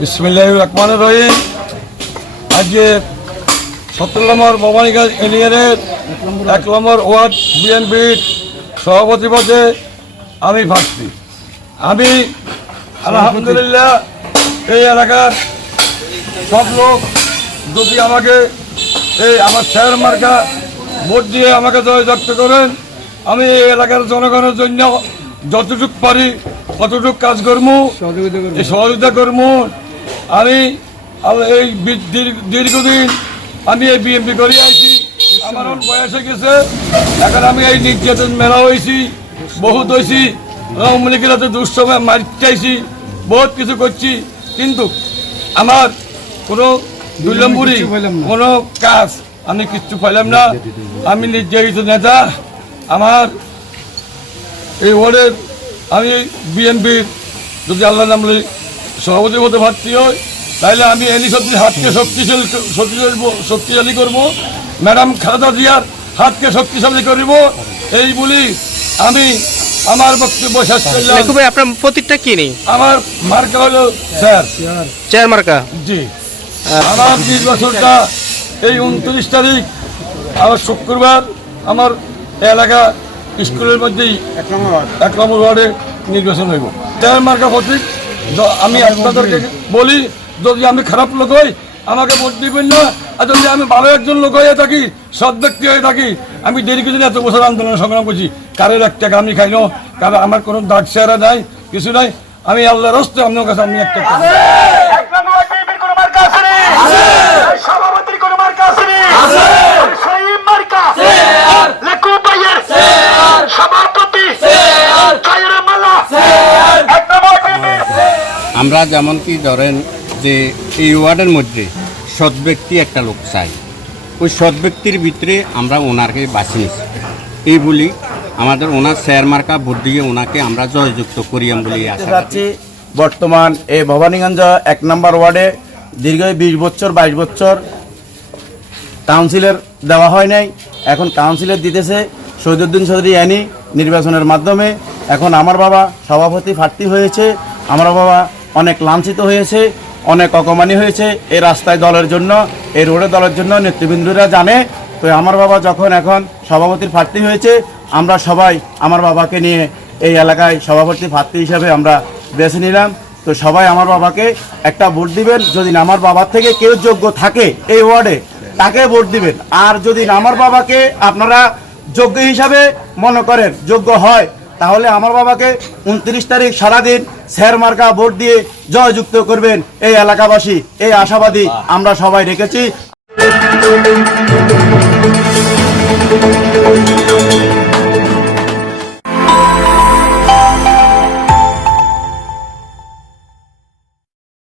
বিসমিল্লাহ রহমান রহিম। আজকে সত্তর নম্বর ভবানীগঞ্জ ইউনিয়নের এক নম্বর ওয়ার্ড বিএনপির সভাপতি পদে আমি ভাবছি আমি আলহামদুলিল্লাহ এই এলাকার সব লোক যদি আমাকে এই আমার শেয়ার মার্কা ভোট দিয়ে আমাকে জয়যুক্ত করেন আমি এই এলাকার জনগণের জন্য যতটুক পারি ততটুক কাজ করব সহযোগিতা করব আমি এই দীর্ঘদিন আমি এই বিএমপি করে আইছি। আমার বয়স হয়ে গেছে। এখন আমি এই নির্যাতন মেলা হয়েছি বহুত হয়েছি রমণিকেরা তো দুঃসময় মার চাইছি বহুত কিছু করছি। কিন্তু আমার কোনো দুই নম্বরই কোনো কাজ আমি কিচ্ছু পাইলাম না। আমি নির্যাতিত নেতা। আমার এই ওয়ার্ডের আমি বিএনপির যদি আল্লাহ নামলে সভাপতি হতে ভাবছি হয় তাহলে আমি এনি সত্যি হাতকে শক্তিশালী শক্তিশালী শক্তিশালী করব। ম্যাডাম খালেদা জিয়ার হাতকে শক্তিশালী করিব। এই বলি আমি আমার বক্তব্য শেষ করলাম। ভাই আপনার প্রতীকটা কি নেই? আমার মার্কা হলো স্যার। চেয়ার মার্কা? জি। আমার নির্বাচনটা এই উনত্রিশ তারিখ আমার শুক্রবার আমার এলাকা স্কুলের মধ্যেই এক নম্বর ওয়ার্ডে নির্বাচন হইব। চেয়ার মার্কা প্রতীক আমি আপনাদেরকে বলি যদি আমি খারাপ লোক হই আমাকে ভোট দিবেন না আর যদি আমি ভালো একজন লোক হয়ে থাকি সৎ ব্যক্তি হয়ে থাকি আমি দেরি কিছু এত বছর আন্দোলন সংগ্রাম করছি। কারের এক টাকা আমি খাই না কারণ আমার কোনো দাগ চেহারা নাই কিছু নাই। আমি আল্লাহর রস্তে আপনার কাছে আমি একটা টাকা একরামুল বিবির কোনো মার্কা আছে নি? সভাপতির কোনো মার্কা আছে নি? শহীদ মার্কা? লেকু ভাইয়ের? সভাপতি? চায়ের মালা? একরামুল বিবির? আমরা যেমন কি ধরেন যে এই ওয়ার্ডের মধ্যে সৎ ব্যক্তি একটা লোক চাই, ওই সৎ ব্যক্তির ভিতরে আমরা ওনাকে বাছি নিছি। এই বলি আমাদের ওনার শেয়ার মার্কা ভোট দিয়ে ওনাকে আমরা জয়যুক্ত করিয়াম বলি আশা। বর্তমান এই ভবানীগঞ্জ এক নম্বর ওয়ার্ডে, দীর্ঘ বিশ বছর, বাইশ বছর কাউন্সিলের দেওয়া হয় নাই। এখন কাউন্সিলের দিতেছে শহীদুদ্দিন চৌধুরী অ্যানি নির্বাচনের মাধ্যমে। এখন আমার বাবা সভাপতি প্রার্থী হয়েছে। আমার বাবা অনেক লাঞ্ছিত হয়েছে, অনেক অকমানি হয়েছে এই রাস্তায় দলের জন্য এই রোডে দলের জন্য, নেতৃবৃন্দরা জানে। তো আমার বাবা যখন এখন সভাপতির প্রার্থী হয়েছে, আমরা সবাই আমার বাবাকে নিয়ে এই এলাকায় সভাপতি প্রার্থী হিসাবে আমরা বেছে নিলাম। তো সবাই আমার বাবাকে একটা ভোট দিবেন, যদি আমার বাবার থেকে কেউ যোগ্য থাকে এই ওয়ার্ডে, তাকে ভোট দিবেন। আর যদি আমার বাবাকে আপনারা যোগ্য হিসাবে মনে করেন, যোগ্য হয় তাহলে আমার বাবাকে উনত্রিশ তারিখ সারাদিন স্যার মার্কা ভোট দিয়ে জয়যুক্ত করবেন এই এলাকাবাসী এই আশাবাদী আমরা সবাই রেখেছি।